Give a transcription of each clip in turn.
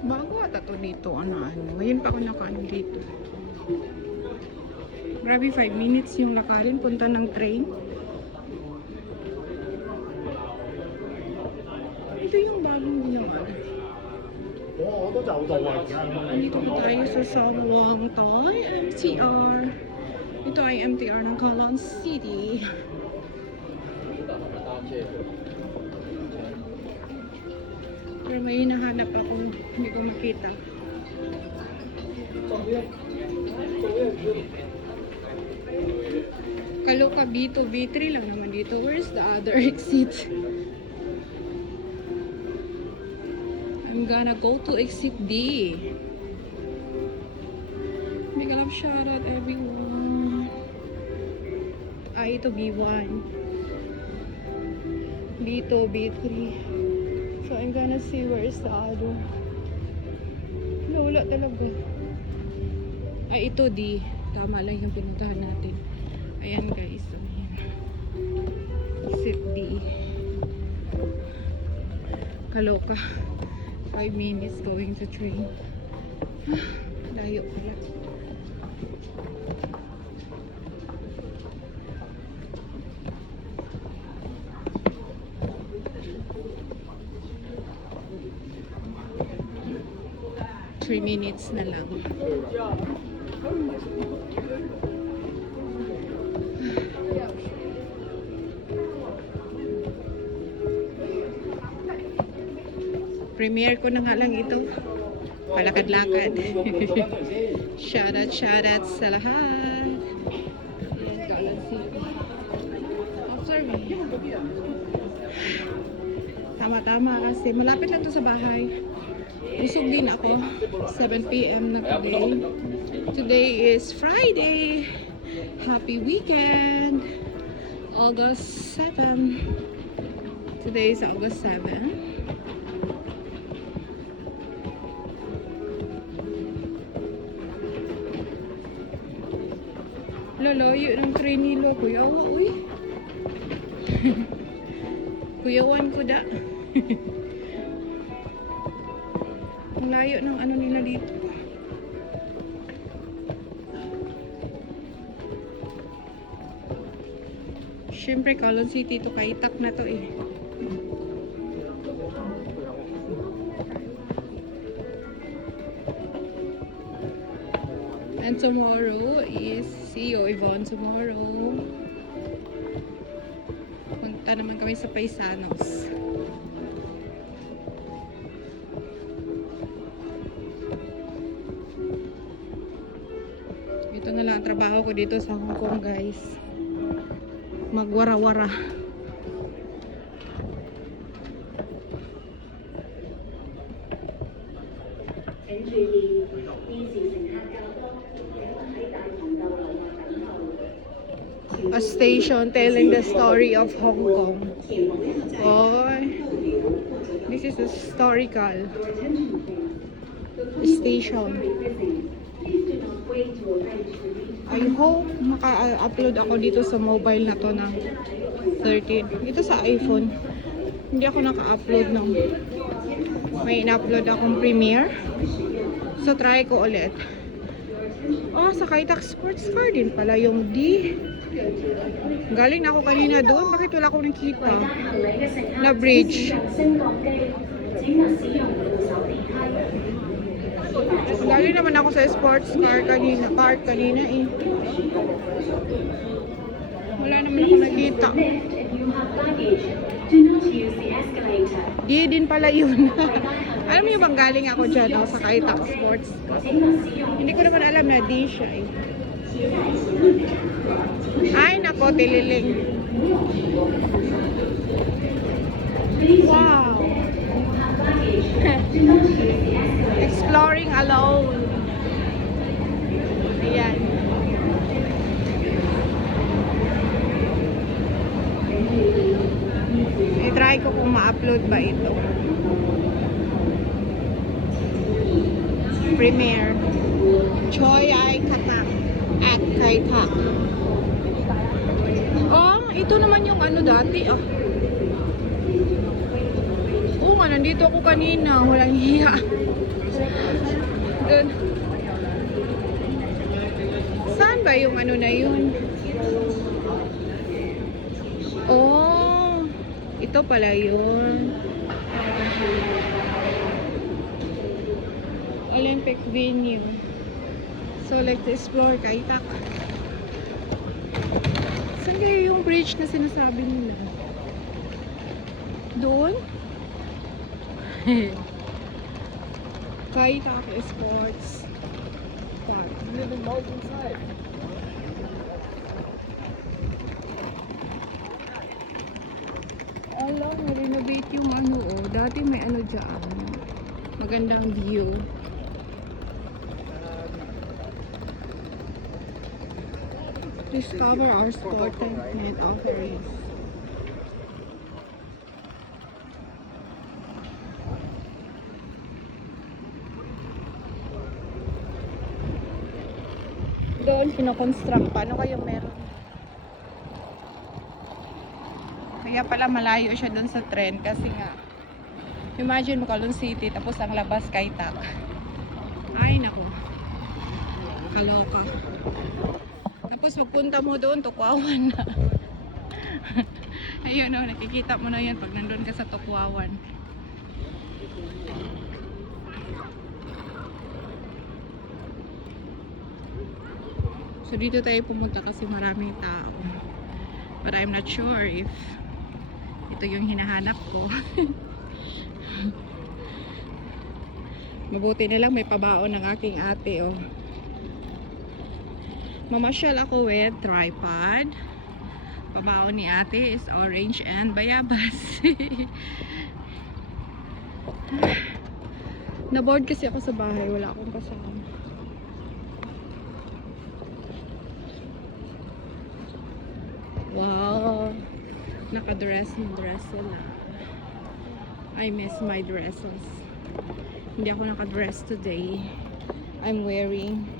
Bago ata to dito, ano. Ngayon pa ako nakaano dito. Grabe, 5 minutes yung lakarin, punta ng train. Ito yung bagong yung ano. Dito po tayo sa Sawang Toy MTR. Ito ay MTR ng Kowloon City. Pero may hinahanap ako, hindi ko makita. Kaloka B2, B3 lang naman dito. Where's the other exit? I'm gonna go to exit D. Big love shout out everyone. Ito B1. B2, B3. So I'm gonna see where is the other. Wala talaga. Ito D. Tama lang yung pinuntahan natin. Ayan guys. Ayan. Exit D. Kaloka. 5 minutes going to train. Layo pala. Minutes na lang. Premiere ko na nga lang ito. Palakad-lakad. Shoutout sa lahat. Tama-tama kasi malapit lang to sa bahay. Busog din ako. 7 PM na today. Today is Friday. Happy weekend. August 7. Today is August 7. Loloyo ng train nilo. Kuyawa, uy. Kuyawan ko da. Ang layo ng ano nila dito. Siyempre, Kowloon City to kaitak na to eh. And tomorrow is see you Yvonne tomorrow. Punta naman kami sa Paisanos. Ito na lang ang trabaho ko dito sa Hong Kong, guys. Magwara-wara. A station telling the story of Hong Kong. Oh, this is a historical station. I hope maka-upload ako dito sa mobile na to ng 13. Dito sa iPhone, hindi ako naka-upload ng may in-upload akong Premiere. So try ko ulit. Oh, sa Kaitak Sports Car din pala yung D. Galing na ako kanina doon. Bakit wala akong nakita na bridge? Galing naman ako sa sports car kanina. Park kanina eh. Wala naman ako nakita. Di din pala yun. Alam niyo bang galing ako dyan ako sa Kaitak Sports? Hindi ko naman alam na di siya eh. Ay nako, tililing. Wow. Exploring alone. Ayan. I-try ko kung ma-upload ba ito. Premiere. Choy ay katak. At Kaitak. Oh, ito naman yung ano dati. Oh. Oo nga, nandito ako kanina. Walang hiya. Dun. Saan ba yung ano na yun? Oh, ito pala yun. Olympic venue. So, let's explore Kaitak. Saan kaya yung bridge na sinasabi nila? Doon? Kaitak Sports Park. Alam, na-renovate yung ano oh. Dati may ano dyan. Magandang view. Discover our sport and offerings. Doon, kinoconstruct pa. Ano kayo meron? Kaya pala malayo siya doon sa trend kasi nga imagine mo Quezon City tapos ang labas Kaitak. Ay nako. Kaloka. Tapos magpunta mo doon, Tokwawan na. Ayun o, nakikita mo na yan pag nandun ka sa Tokwawan. So dito tayo pumunta kasi maraming tao. But I'm not sure if ito yung hinahanap ko. Mabuti na lang may pabaon ng aking ate oh. Mamasyal ako with tripod. Pabaon ni ate is orange and bayabas. Na-board kasi ako sa bahay, wala akong kasama. Wow, nakadress ng dress sila. I miss my dresses. Hindi ako nakadress today. I'm wearing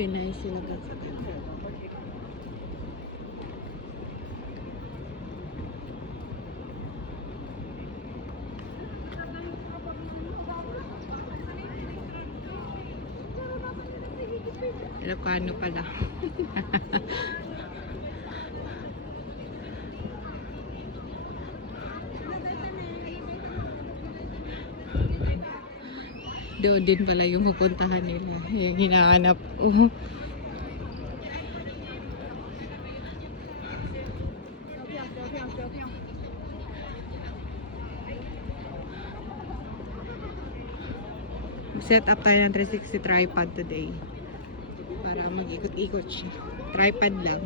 Pinay sinagat sa kanila. Ilocano pala. Doon din pala yung pupuntahan nila. Yung hinahanap. Set up tayo ng 360 tripod today. Para mag-ikot-ikot siya. Tripod lang.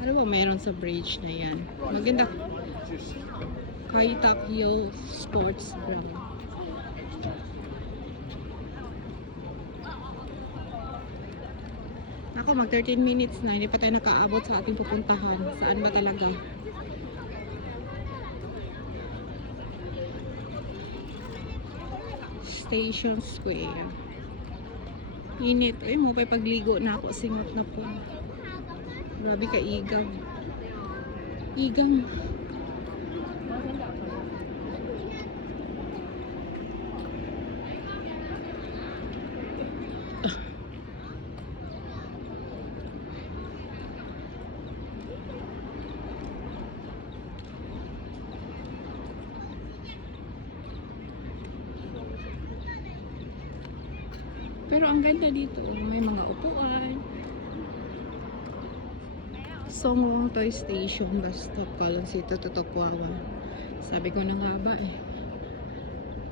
Ano ba meron sa bridge na yan? Maganda. Kaitak Sports Ground. Ako, mag 13 minutes na. Hindi pa tayo nakaabot sa ating pupuntahan. Saan ba talaga? Station Square. Init. Ay, mo pa pagligo na ako. Singot na po. Grabe ka igang. Igang. Pero ang ganda dito, may mga upuan. Songwon Toy Station, basta Coloncito to Tokwawan. Sabi ko na nga ba eh.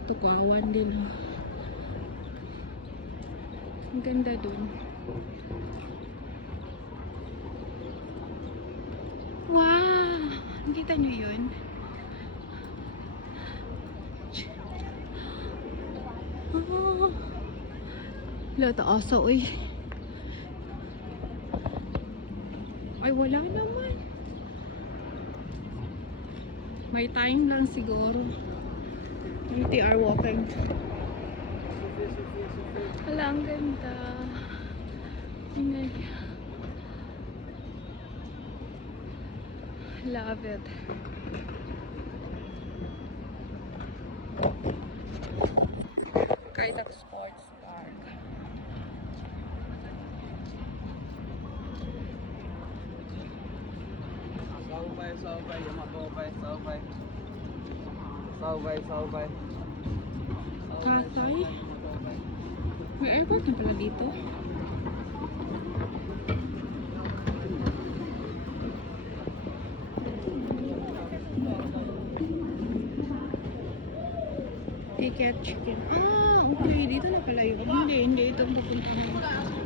Tokwawan din. Ang ganda dun. Wow! Nakita nyo yun? Oh. Lata asa, uy. Ay, wala naman. May time lang siguro. BTR walking. Wala, ang ganda. Ingay. Love it. Kaitak Sports Park. Saubay. Katay? May airport na pala dito. Ticket chicken. Ah, okay. Dito na pala yun. Hindi ito ang pupuntahan.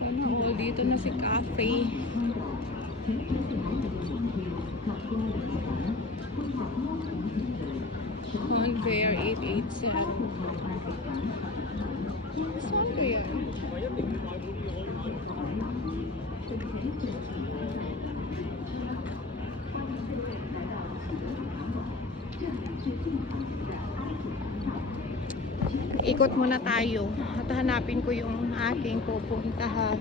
Sana all dito na si cafe. Conveyor 887. Saan kaya? Ikot muna tayo at hanapin ko yung aking pupuntahan.